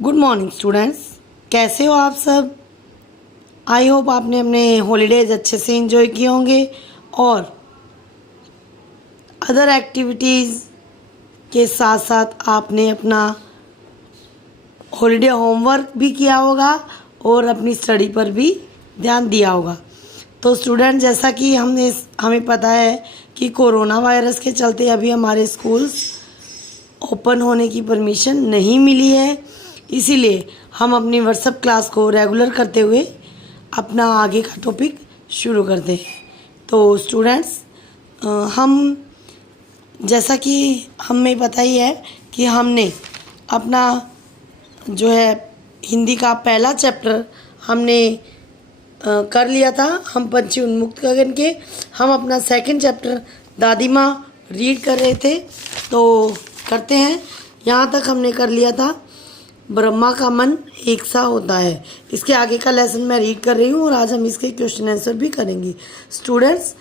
Good morning students, कैसे हो आप सब। आई होप आपने अपने हॉलीडेज अच्छे से एंजॉय किए होंगे और अदर एक्टिविटीज़ के साथ साथ आपने अपना हॉलीडे होमवर्क भी किया होगा और अपनी स्टडी पर भी ध्यान दिया होगा। तो स्टूडेंट, जैसा कि हमें पता है कि कोरोना वायरस के चलते अभी हमारे स्कूल्स ओपन होने की परमिशन नहीं मिली है, इसीलिए हम अपनी व्हाट्सएप क्लास को रेगुलर करते हुए अपना आगे का टॉपिक शुरू करते हैं। तो स्टूडेंट्स, हम जैसा कि हमें पता ही है कि हमने अपना जो है हिंदी का पहला चैप्टर हमने कर लिया था। हम पंछी उन्मुक्त गगन के हम अपना सेकंड चैप्टर दादी माँ रीड कर रहे थे, तो करते हैं। यहाँ तक हमने कर लिया था ब्रह्मा का मन एक सा होता है। इसके आगे का लेसन मैं रीड कर रही हूँ और आज हम इसके क्वेश्चन आंसर भी करेंगे। स्टूडेंट्स,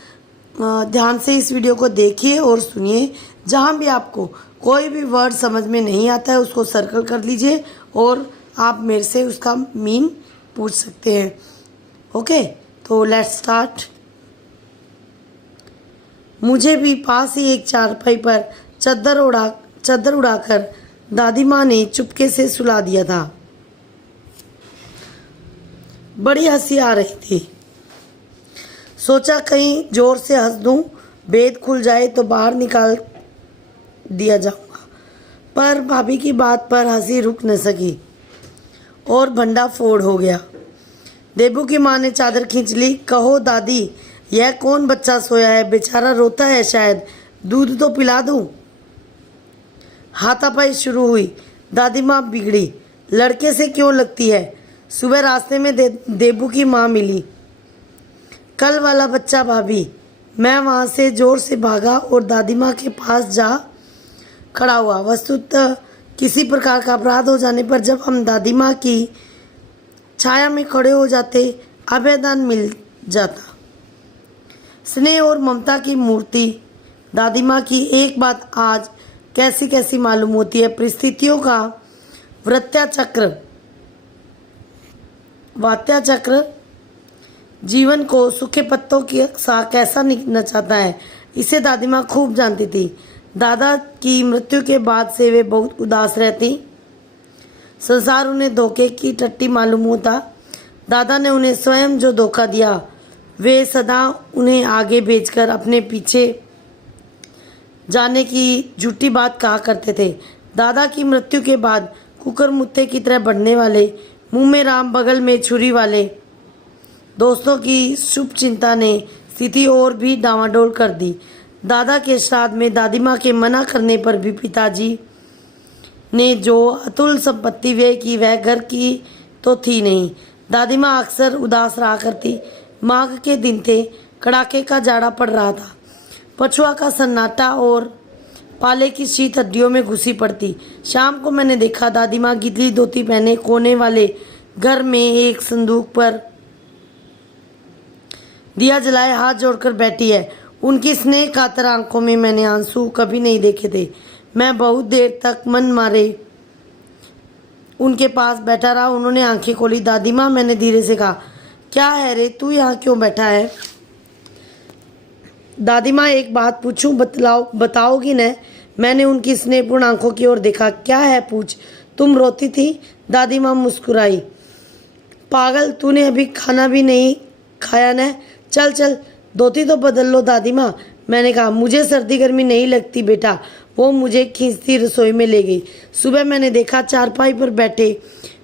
ध्यान से इस वीडियो को देखिए और सुनिए। जहाँ भी आपको कोई भी वर्ड समझ में नहीं आता है उसको सर्कल कर लीजिए और आप मेरे से उसका मीन पूछ सकते हैं। ओके, तो लेट्स स्टार्ट। मुझे भी पास ही एक चारपाई पर चादर उड़ाकर दादी माँ ने चुपके से सुला दिया था। बड़ी हंसी आ रही थी। सोचा कहीं जोर से हंस दूं, भेद खुल जाए तो बाहर निकाल दिया जाऊंगा, पर भाभी की बात पर हंसी रुक न सकी और भंडा फोड़ हो गया। देबू की माँ ने चादर खींच ली। कहो दादी, यह कौन बच्चा सोया है, बेचारा रोता है, शायद दूध तो पिला दूं। हाथापाई शुरू हुई। दादी माँ बिगड़ी। लड़के से क्यों लगती है। सुबह रास्ते में देबू की माँ मिली। कल वाला बच्चा भाभी। मैं वहाँ से जोर से भागा और दादी माँ के पास जा खड़ा हुआ। वस्तुतः किसी प्रकार का अपराध हो जाने पर जब हम दादी माँ की छाया में खड़े हो जाते, अभयदान मिल जाता। स्नेह और ममता की मूर्ति दादी माँ की एक बात आज कैसी कैसी मालूम होती है। परिस्थितियों का वात्याचक्र जीवन को सूखे पत्तों के सा कैसा नचाता है, इसे दादी माँ खूब जानती थी। दादा की मृत्यु के बाद से वे बहुत उदास रहती। संसार उन्हें धोखे की टट्टी मालूम होता। दादा ने उन्हें स्वयं जो धोखा दिया, वे सदा उन्हें आगे भेजकर अपने पीछे जाने की झूठी बात कहा करते थे। दादा की मृत्यु के बाद कुकर मुत्ते की तरह बढ़ने वाले, मुंह में राम बगल में छुरी वाले दोस्तों की शुभ चिंता ने स्थिति और भी डावाडोल कर दी। दादा के श्राद्ध में दादी माँ के मना करने पर भी पिताजी ने जो अतुल संपत्ति व्यय की वह घर की तो थी नहीं। दादी माँ अक्सर उदास रहा करती। माघ के दिन थे, कड़ाके का जाड़ा पड़ रहा था। पछुआ का सन्नाटा और पाले की शीत हड्डियों में घुसी पड़ती। शाम को मैंने देखा दादी माँ गिदली धोती पहने कोने वाले घर में एक संदूक पर दिया जलाए हाथ जोड़कर बैठी है। उनकी स्नेह कातर आंखों में मैंने आंसू कभी नहीं देखे थे। मैं बहुत देर तक मन मारे उनके पास बैठा रहा। उन्होंने आंखें खोली। दादी माँ, मैंने धीरे से कहा, क्या है रे, तू यहाँ क्यों बैठा है। दादी माँ, एक बात पूछूं, बताओगी न। मैंने उनकी स्नेहपूर्ण आंखों की ओर देखा। क्या है, पूछ। तुम रोती थी। दादी माँ मुस्कुराई। पागल, तूने अभी खाना भी नहीं खाया न। चल चल, धोती तो बदल लो। दादी माँ, मैंने कहा, मुझे सर्दी गर्मी नहीं लगती बेटा। वो मुझे खींचती रसोई में ले गई। सुबह मैंने देखा चारपाई पर बैठे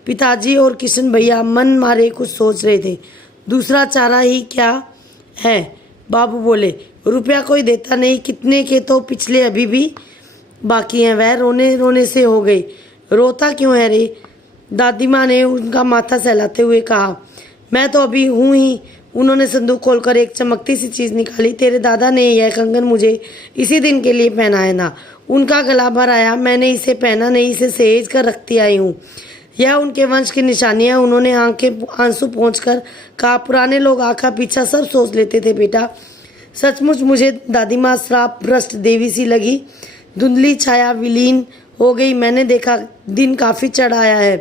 पिताजी और किशन भैया मन मारे कुछ सोच रहे थे। दूसरा चारा ही क्या है, बाबू बोले। रुपया कोई देता नहीं, कितने के तो पिछले अभी भी बाकी हैं। वह रोने रोने से हो गई। रोता क्यों है रे, दादी माँ ने उनका माथा सहलाते हुए कहा। मैं तो अभी हूँ ही। उन्होंने संदूक खोलकर एक चमकती सी चीज़ निकाली। तेरे दादा ने यह कंगन मुझे इसी दिन के लिए पहनाया था। उनका गला भर आया। मैंने इसे पहना नहीं, इसे सहेज कर रखती आई हूँ। यह उनके वंश की निशानी है। उन्होंने आंसू पोंछकर कहा, पुराने लोग आका पीछा सब सोच लेते थे बेटा। सचमुच मुझे दादी माँ श्राप भ्रष्ट देवी सी लगी। धुंधली छाया विलीन हो गई, मैंने देखा दिन काफ़ी चढ़ आया है।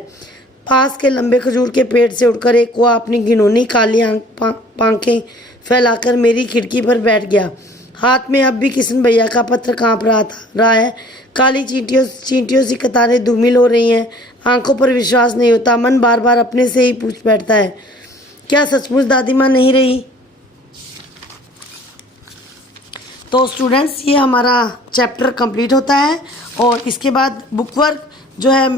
पास के लंबे खजूर के पेड़ से उठकर एक कुआ अपनी घिनौनी काली पांखें फैलाकर मेरी खिड़की पर बैठ गया। हाथ में अब भी किशन भैया का पत्र कांप रहा है। काली चींटियों सी कतारें धूमिल हो रही हैं। आंखों पर विश्वास नहीं होता। मन बार बार अपने से ही पूछ बैठता है, क्या सचमुच दादी माँ नहीं रही? तो स्टूडेंट्स, ये हमारा चैप्टर कंप्लीट होता है और इसके बाद बुक वर्क जो है,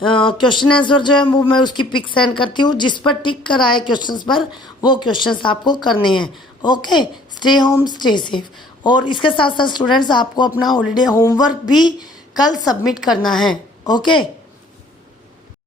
क्वेश्चन आंसर जो है वो मैं उसकी पिक सेंड करती हूँ। जिस पर टिक कर आए क्वेश्चंस पर, वो क्वेश्चंस आपको करने हैं। Okay, stay home, stay safe. और इसके साथ साथ स्टूडेंट्स, आपको अपना हॉलीडे होमवर्क भी कल सबमिट करना है। ओके।